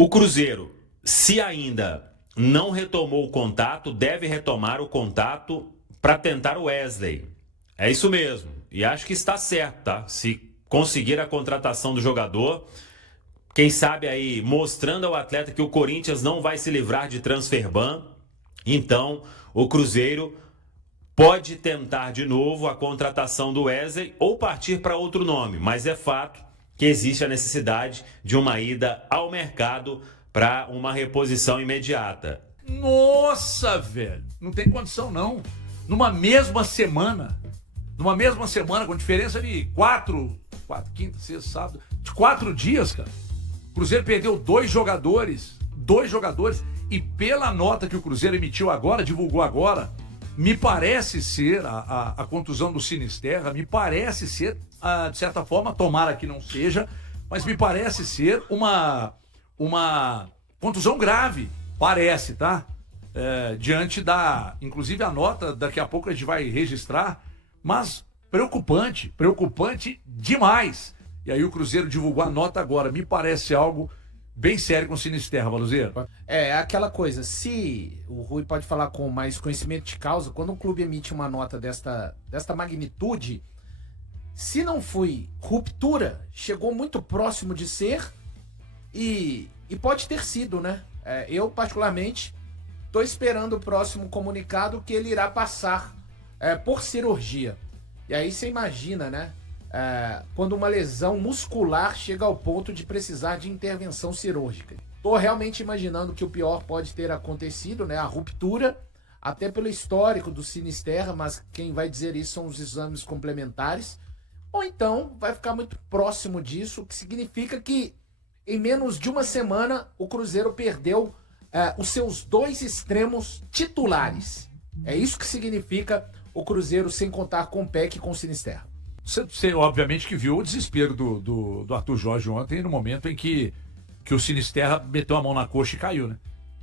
O Cruzeiro, se ainda não retomou o contato, deve retomar o contato para tentar o Wesley. É isso mesmo. E acho que está certo, tá? Se conseguir a contratação do jogador, quem sabe aí mostrando ao atleta que o Corinthians não vai se livrar de transfer ban, então o Cruzeiro pode tentar de novo a contratação do Wesley ou partir para outro nome, mas é fato que existe a necessidade de uma ida ao mercado para uma reposição imediata. Nossa, velho, não tem condição não. Numa mesma semana, com diferença de quinta, sexta, sábado, de 4 dias, cara. O Cruzeiro perdeu dois jogadores, e pela nota que o Cruzeiro emitiu agora, divulgou agora, me parece ser, a contusão do Sinisterra, me parece ser, de certa forma, tomara que não seja, mas me parece ser uma contusão grave, parece, tá? Diante inclusive a nota, daqui a pouco a gente vai registrar, mas preocupante demais. E aí o Cruzeiro divulgou a nota agora, me parece algo bem sério com o Sinisterra, Valuzeiro. É aquela coisa, se o Rui pode falar com mais conhecimento de causa, quando um clube emite uma nota desta magnitude, se não foi ruptura, chegou muito próximo de ser e pode ter sido, né? Eu, particularmente, estou esperando o próximo comunicado que ele irá passar por cirurgia. E aí você imagina, né? Quando uma lesão muscular chega ao ponto de precisar de intervenção cirúrgica. Estou realmente imaginando que o pior pode ter acontecido, né? A ruptura, até pelo histórico do Sinisterra, mas quem vai dizer isso são os exames complementares. Ou então vai ficar muito próximo disso, o que significa que em menos de uma semana o Cruzeiro perdeu os seus 2 extremos titulares. É isso que significa o Cruzeiro sem contar com o PEC e com o Sinisterra. Você obviamente que viu o desespero do Arthur Jorge ontem, no momento em que o Sinisterra meteu a mão na coxa e caiu, né?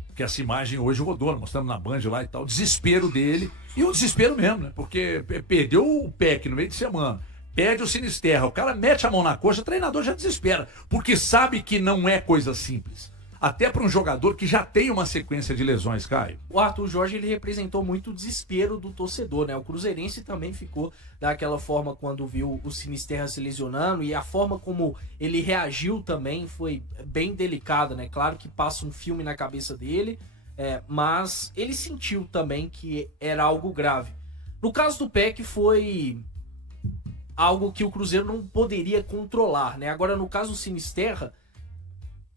Porque essa imagem hoje rodou, mostrando na Band lá e tal, o desespero dele, e o desespero mesmo, né? Porque perdeu o PEC no meio de semana, perde o Sinisterra, o cara mete a mão na coxa, o treinador já desespera, porque sabe que não é coisa simples. Até para um jogador que já tem uma sequência de lesões, Caio. O Arthur Jorge, ele representou muito o desespero do torcedor, né? O cruzeirense também ficou daquela forma quando viu o Sinisterra se lesionando, e a forma como ele reagiu também foi bem delicada, né? Claro que passa um filme na cabeça dele, mas ele sentiu também que era algo grave. No caso do PEC foi algo que o Cruzeiro não poderia controlar, né? Agora, no caso do Sinisterra,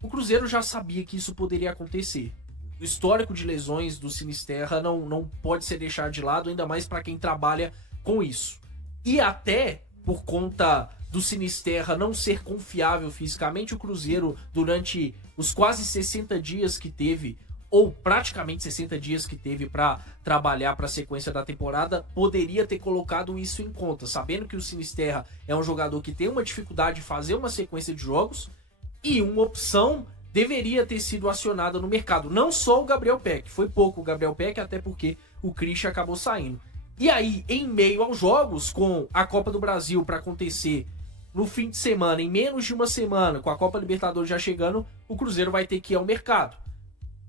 o Cruzeiro já sabia que isso poderia acontecer. O histórico de lesões do Sinisterra não pode ser deixado de lado, ainda mais para quem trabalha com isso. E até por conta do Sinisterra não ser confiável fisicamente, o Cruzeiro, durante os quase 60 dias que teve, ou praticamente 60 dias que teve para trabalhar para a sequência da temporada, poderia ter colocado isso em conta, sabendo que o Sinisterra é um jogador que tem uma dificuldade de fazer uma sequência de jogos, e uma opção deveria ter sido acionada no mercado. Não só o Gabriel Peck, foi pouco o Gabriel Peck, até porque o Christian acabou saindo. E aí, em meio aos jogos, com a Copa do Brasil para acontecer no fim de semana, em menos de uma semana, com a Copa Libertadores já chegando, o Cruzeiro vai ter que ir ao mercado.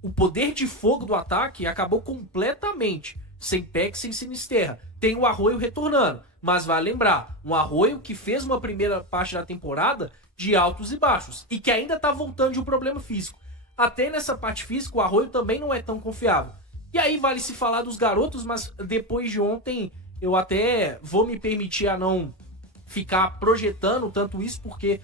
O poder de fogo do ataque acabou completamente, sem Peck, sem Sinisterra. Tem o Arroio retornando, mas vai lembrar, um Arroio que fez uma primeira parte da temporada de altos e baixos, e que ainda tá voltando de um problema físico. Até nessa parte física, o Arroio também não é tão confiável. E aí vale se falar dos garotos, mas depois de ontem, eu até vou me permitir a não ficar projetando tanto isso, porque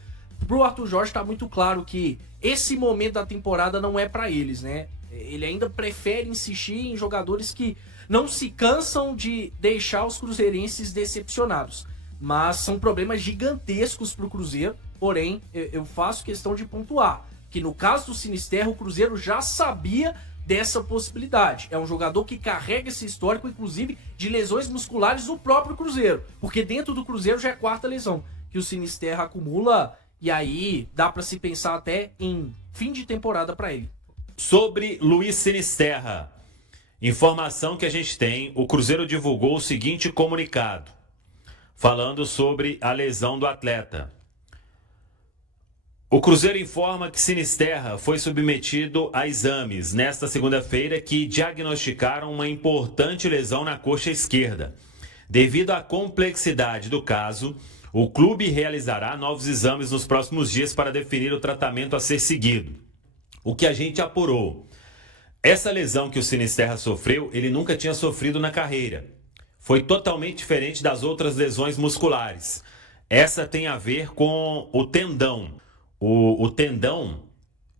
pro Arthur Jorge tá muito claro que esse momento da temporada não é para eles, né? Ele ainda prefere insistir em jogadores que não se cansam de deixar os cruzeirenses decepcionados. Mas são problemas gigantescos pro Cruzeiro. Porém, eu faço questão de pontuar que no caso do Sinisterra, o Cruzeiro já sabia dessa possibilidade. É um jogador que carrega esse histórico, inclusive, de lesões musculares no próprio Cruzeiro. Porque dentro do Cruzeiro já é a 4ª lesão que o Sinisterra acumula, e aí dá para se pensar até em fim de temporada para ele. Sobre Luiz Sinisterra, informação que a gente tem, o Cruzeiro divulgou o seguinte comunicado, falando sobre a lesão do atleta. O Cruzeiro informa que Sinisterra foi submetido a exames nesta segunda-feira que diagnosticaram uma importante lesão na coxa esquerda. Devido à complexidade do caso, o clube realizará novos exames nos próximos dias para definir o tratamento a ser seguido. O que a gente apurou? Essa lesão que o Sinisterra sofreu, ele nunca tinha sofrido na carreira. Foi totalmente diferente das outras lesões musculares. Essa tem a ver com o tendão. O tendão,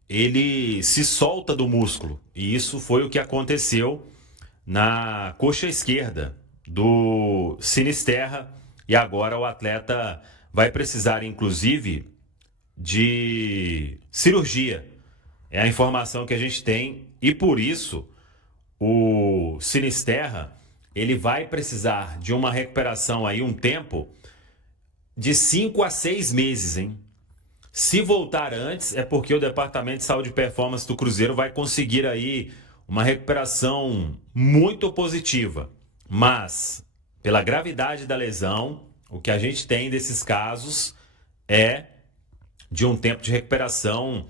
ele se solta do músculo. E isso foi o que aconteceu na coxa esquerda do Sinisterra. E agora o atleta vai precisar, inclusive, de cirurgia. É a informação que a gente tem. E por isso, o Sinisterra, ele vai precisar de uma recuperação aí, um tempo de 5 a 6 meses, hein? Se voltar antes, é porque o Departamento de Saúde e Performance do Cruzeiro vai conseguir aí uma recuperação muito positiva. Mas, pela gravidade da lesão, o que a gente tem desses casos é de um tempo de recuperação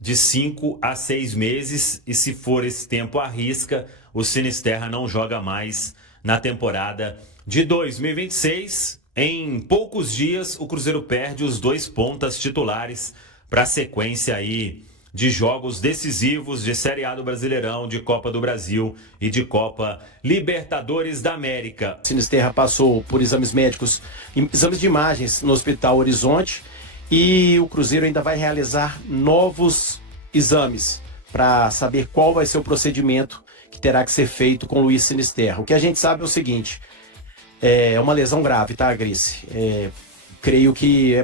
de 5 a 6 meses. E se for esse tempo à risca, o Sinisterra não joga mais na temporada de 2026. Em poucos dias, o Cruzeiro perde os 2 pontas titulares para a sequência aí de jogos decisivos de Série A do Brasileirão, de Copa do Brasil e de Copa Libertadores da América. Sinisterra passou por exames médicos, exames de imagens no Hospital Horizonte, e o Cruzeiro ainda vai realizar novos exames para saber qual vai ser o procedimento que terá que ser feito com o Luiz Sinisterra. O que a gente sabe é o seguinte: é uma lesão grave, tá, Grice? Creio que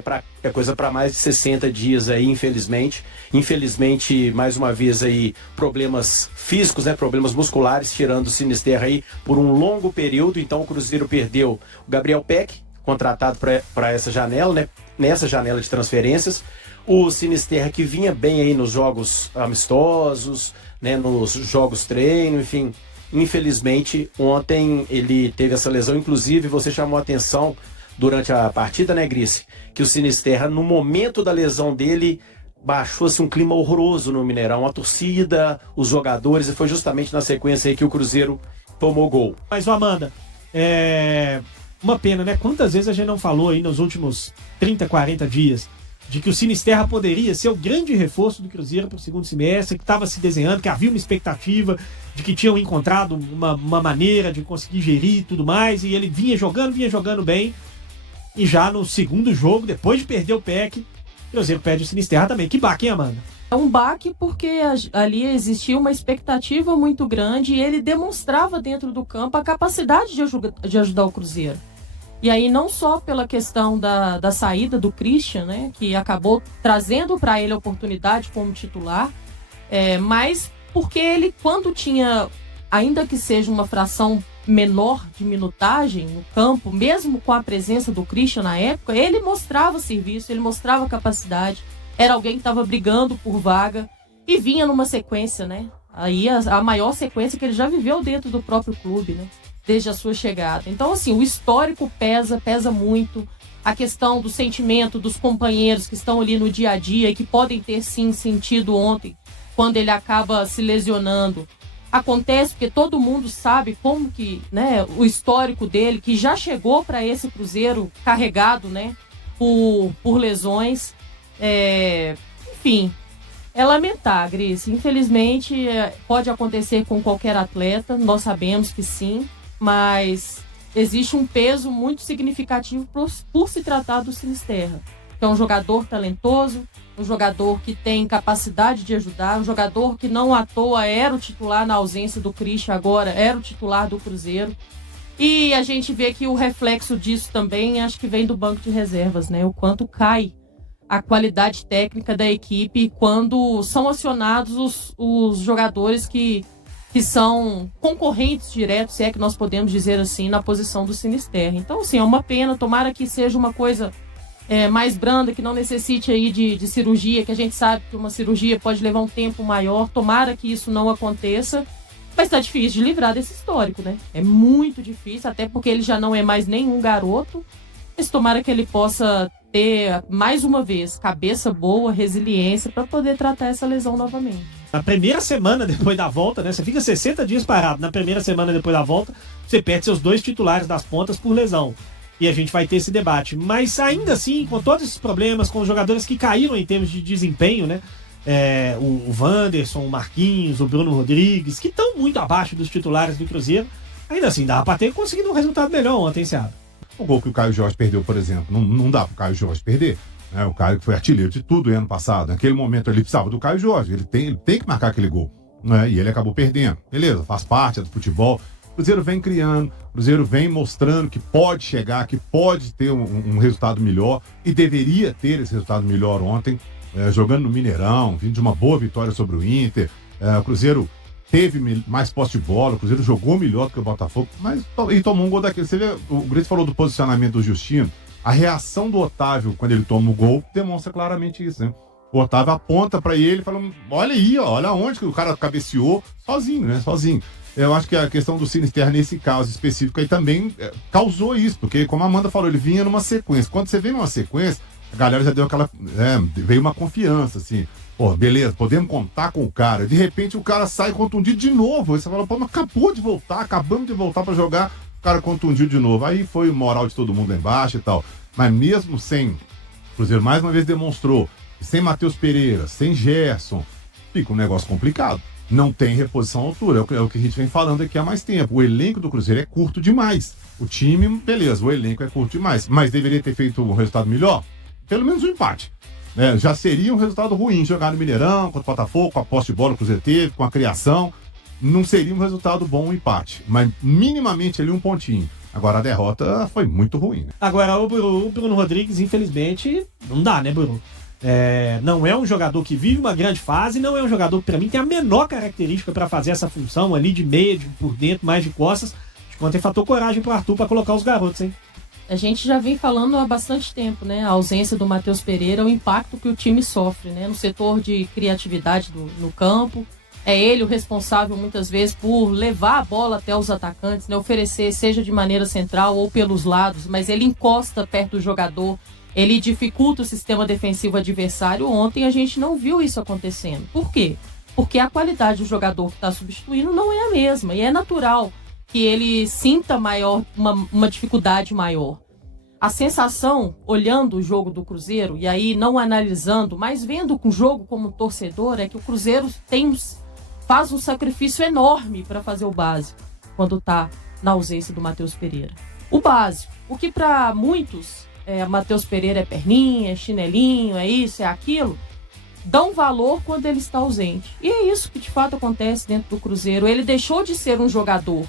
é coisa para mais de 60 dias aí, infelizmente. Infelizmente, mais uma vez aí, problemas físicos, né? Problemas musculares, tirando o Sinisterra aí por um longo período. Então o Cruzeiro perdeu o Gabriel Peck, contratado para essa janela, né? Nessa janela de transferências. O Sinisterra, que vinha bem aí nos jogos amistosos, né? Nos jogos treino, enfim. Infelizmente, ontem ele teve essa lesão. Inclusive, você chamou a atenção durante a partida, né, Grice? Que o Sinisterra, no momento da lesão dele, baixou-se um clima horroroso no Mineirão. A torcida, os jogadores, e foi justamente na sequência aí que o Cruzeiro tomou gol. Mas, Amanda, uma pena, né? Quantas vezes a gente não falou aí nos últimos 30, 40 dias de que o Sinisterra poderia ser o grande reforço do Cruzeiro para o segundo semestre, que estava se desenhando, que havia uma expectativa de que tinham encontrado uma maneira de conseguir gerir e tudo mais, e ele vinha jogando bem, e já no segundo jogo, depois de perder o PEC, o Cruzeiro perde o Sinisterra também. Que baque, hein, Amanda? É um baque porque ali existia uma expectativa muito grande e ele demonstrava dentro do campo a capacidade de ajudar o Cruzeiro. E aí não só pela questão da saída do Christian, né, que acabou trazendo para ele a oportunidade como titular, mas porque ele, quando tinha, ainda que seja uma fração menor de minutagem no campo, mesmo com a presença do Christian na época, ele mostrava serviço, ele mostrava capacidade, era alguém que estava brigando por vaga e vinha numa sequência, né? Aí a maior sequência que ele já viveu dentro do próprio clube, né? Desde a sua chegada. Então, assim, o histórico pesa muito. A questão do sentimento dos companheiros que estão ali no dia a dia e que podem ter, sim, sentido ontem, quando ele acaba se lesionando. Acontece porque todo mundo sabe como que, né, o histórico dele, que já chegou para esse Cruzeiro carregado, né, por lesões. Enfim, é lamentar, Grace. Infelizmente, pode acontecer com qualquer atleta, nós sabemos que sim, mas existe um peso muito significativo por se tratar do Sinisterra, que é um jogador talentoso, um jogador que tem capacidade de ajudar, um jogador que não à toa era o titular na ausência do Christian, agora era o titular do Cruzeiro. E a gente vê que o reflexo disso também, acho que vem do banco de reservas, né? O quanto cai a qualidade técnica da equipe quando são acionados os jogadores que são concorrentes diretos, se é que nós podemos dizer assim, na posição do Sinisterra. Então, assim, é uma pena, tomara que seja uma coisa mais branda, que não necessite aí de cirurgia, que a gente sabe que uma cirurgia pode levar um tempo maior, tomara que isso não aconteça, mas tá difícil de livrar desse histórico, né? É muito difícil, até porque ele já não é mais nenhum garoto, mas tomara que ele possa ter, mais uma vez, cabeça boa, resiliência para poder tratar essa lesão novamente. Na primeira semana depois da volta, né? Você fica 60 dias parado. Na primeira semana depois da volta, você perde seus 2 titulares das pontas por lesão. E a gente vai ter esse debate. Mas ainda assim, com todos esses problemas, com os jogadores que caíram em termos de desempenho, né? O Wanderson, o Marquinhos, o Bruno Rodrigues, que estão muito abaixo dos titulares do Cruzeiro, ainda assim dá pra ter conseguido um resultado melhor ontem, Seara. O gol que o Caio Jorge perdeu, por exemplo, não dá pro Caio Jorge perder. Né? O Caio que foi artilheiro de tudo ano passado. Naquele momento ele precisava do Caio Jorge. Ele tem que marcar aquele gol. Né? E ele acabou perdendo. Beleza, faz parte do futebol. O Cruzeiro vem criando, o Cruzeiro vem mostrando que pode chegar, que pode ter um resultado melhor. E deveria ter esse resultado melhor ontem. Jogando no Mineirão, vindo de uma boa vitória sobre o Inter. O Cruzeiro teve mais posse de bola, o Cruzeiro jogou melhor do que o Botafogo, mas e tomou um gol daquele. Você vê, o Grito falou do posicionamento do Justino, a reação do Otávio quando ele toma o gol demonstra claramente isso, né? O Otávio aponta pra ele e fala, olha aí, ó, olha onde que o cara cabeceou, sozinho, né? Sozinho. Eu acho que a questão do Sinisterra nesse caso específico aí também causou isso, porque como a Amanda falou, ele vinha numa sequência. Quando você vem numa sequência, a galera já deu aquela... veio uma confiança, assim. Pô, beleza, podemos contar com o cara. De repente o cara sai contundido de novo. Aí você fala, pô, mas acabamos de voltar pra jogar, o cara contundiu de novo. Aí foi o moral de todo mundo lá embaixo e tal. Mas mesmo sem, o Cruzeiro mais uma vez demonstrou, sem Matheus Pereira, sem Gerson, fica um negócio complicado. Não tem reposição à altura, é o que a gente vem falando aqui há mais tempo. O elenco do Cruzeiro é curto demais. O time, beleza, o elenco é curto demais. Mas deveria ter feito um resultado melhor? Pelo menos um empate. Já seria um resultado ruim jogar no Mineirão, contra o Botafogo, com a posse de bola que o Cruzeiro teve, com a criação. Não seria um resultado bom, um empate. Mas minimamente ali um pontinho. Agora a derrota foi muito ruim. Né? Agora o Bruno Rodrigues, infelizmente, não dá, né, Bruno? Não é um jogador que vive uma grande fase, não é um jogador que pra mim tem a menor característica pra fazer essa função ali de meio, por dentro, mais de costas. Acho que ontem faltou coragem pro Arthur pra colocar os garotos, hein? A gente já vem falando há bastante tempo, né? A ausência do Matheus Pereira, o impacto que o time sofre, né? No setor de criatividade no campo. É ele o responsável, muitas vezes, por levar a bola até os atacantes, né? Oferecer, seja de maneira central ou pelos lados, mas ele encosta perto do jogador, ele dificulta o sistema defensivo adversário. Ontem a gente não viu isso acontecendo. Por quê? Porque a qualidade do jogador que está substituindo não é a mesma, e é natural que ele sinta uma dificuldade maior. A sensação, olhando o jogo do Cruzeiro, e aí não analisando, mas vendo o jogo como torcedor, é que o Cruzeiro faz um sacrifício enorme para fazer o básico, quando está na ausência do Matheus Pereira. O básico, o que para muitos, Matheus Pereira é perninha, é chinelinho, é isso, é aquilo, dão valor quando ele está ausente. E é isso que de fato acontece dentro do Cruzeiro. Ele deixou de ser um jogador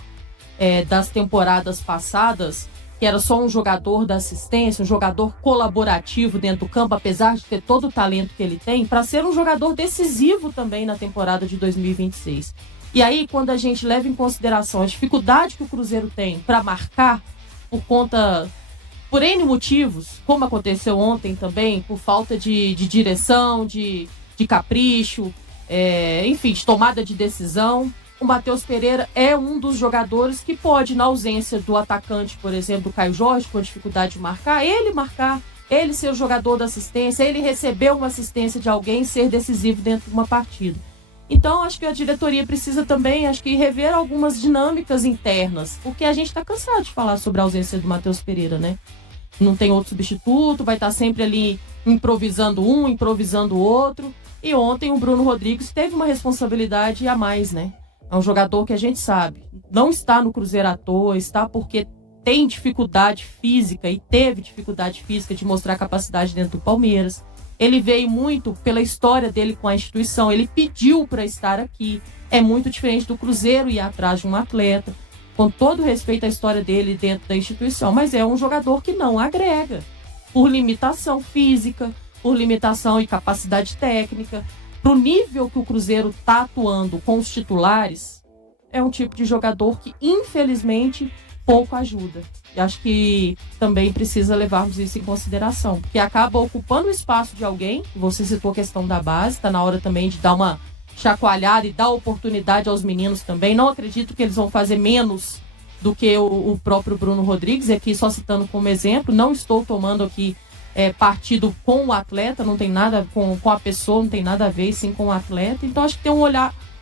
das temporadas passadas, que era só um jogador da assistência, um jogador colaborativo dentro do campo, apesar de ter todo o talento que ele tem, para ser um jogador decisivo também na temporada de 2026. E aí, quando a gente leva em consideração a dificuldade que o Cruzeiro tem para marcar, por N motivos, como aconteceu ontem também, por falta de direção, de capricho, enfim, de tomada de decisão, o Matheus Pereira é um dos jogadores que pode, na ausência do atacante, por exemplo, do Caio Jorge, com dificuldade de marcar, ele ser o jogador da assistência, ele receber uma assistência de alguém, ser decisivo dentro de uma partida. Então, acho que a diretoria precisa também, rever algumas dinâmicas internas, porque a gente está cansado de falar sobre a ausência do Matheus Pereira, né? Não tem outro substituto, vai estar sempre ali improvisando um, improvisando o outro. E ontem o Bruno Rodrigues teve uma responsabilidade a mais, né? É um jogador que a gente sabe, não está no Cruzeiro à toa, está porque tem dificuldade física e teve dificuldade física de mostrar capacidade dentro do Palmeiras. Ele veio muito pela história dele com a instituição, ele pediu para estar aqui. É muito diferente do Cruzeiro ir atrás de um atleta, com todo respeito à história dele dentro da instituição, mas é um jogador que não agrega, por limitação física, por limitação e capacidade técnica. Pro nível que o Cruzeiro está atuando com os titulares, é um tipo de jogador que, infelizmente, pouco ajuda. E acho que também precisa levarmos isso em consideração, porque acaba ocupando o espaço de alguém. Você citou a questão da base, está na hora também de dar uma chacoalhada e dar oportunidade aos meninos também. Não acredito que eles vão fazer menos do que o próprio Bruno Rodrigues, e aqui só citando como exemplo, não estou tomando aqui partido com o atleta, não tem nada com a pessoa, não tem nada a ver sim com o atleta. Então acho que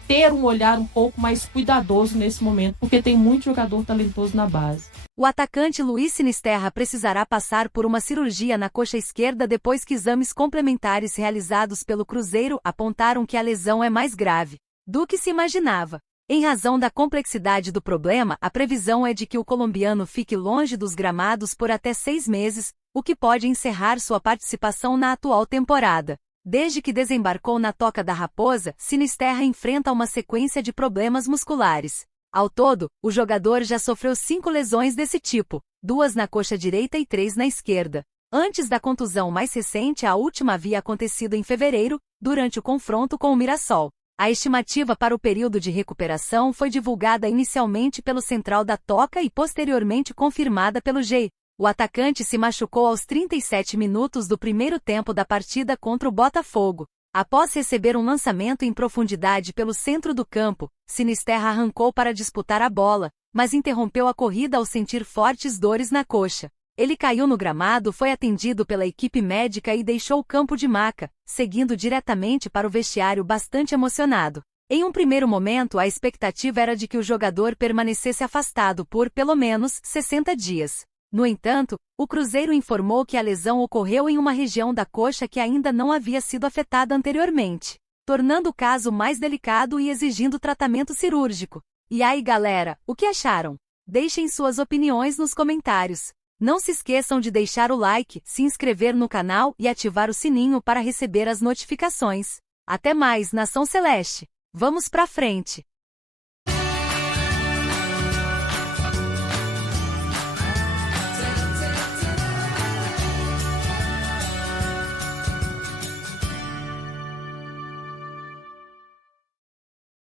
ter um olhar um pouco mais cuidadoso nesse momento, porque tem muito jogador talentoso na base. O atacante Luiz Sinisterra precisará passar por uma cirurgia na coxa esquerda depois que exames complementares realizados pelo Cruzeiro apontaram que a lesão é mais grave do que se imaginava. Em razão da complexidade do problema, a previsão é de que o colombiano fique longe dos gramados por até 6 meses, o que pode encerrar sua participação na atual temporada. Desde que desembarcou na Toca da Raposa, Sinisterra enfrenta uma sequência de problemas musculares. Ao todo, o jogador já sofreu 5 lesões desse tipo, 2 na coxa direita e 3 na esquerda. Antes da contusão mais recente, a última havia acontecido em fevereiro, durante o confronto com o Mirassol. A estimativa para o período de recuperação foi divulgada inicialmente pelo Central da Toca e posteriormente confirmada pelo GE. O atacante se machucou aos 37 minutos do primeiro tempo da partida contra o Botafogo. Após receber um lançamento em profundidade pelo centro do campo, Sinisterra arrancou para disputar a bola, mas interrompeu a corrida ao sentir fortes dores na coxa. Ele caiu no gramado, foi atendido pela equipe médica e deixou o campo de maca, seguindo diretamente para o vestiário bastante emocionado. Em um primeiro momento, a expectativa era de que o jogador permanecesse afastado por, pelo menos, 60 dias. No entanto, o Cruzeiro informou que a lesão ocorreu em uma região da coxa que ainda não havia sido afetada anteriormente, tornando o caso mais delicado e exigindo tratamento cirúrgico. E aí, galera, o que acharam? Deixem suas opiniões nos comentários. Não se esqueçam de deixar o like, se inscrever no canal e ativar o sininho para receber as notificações. Até mais, Nação Celeste! Vamos pra frente!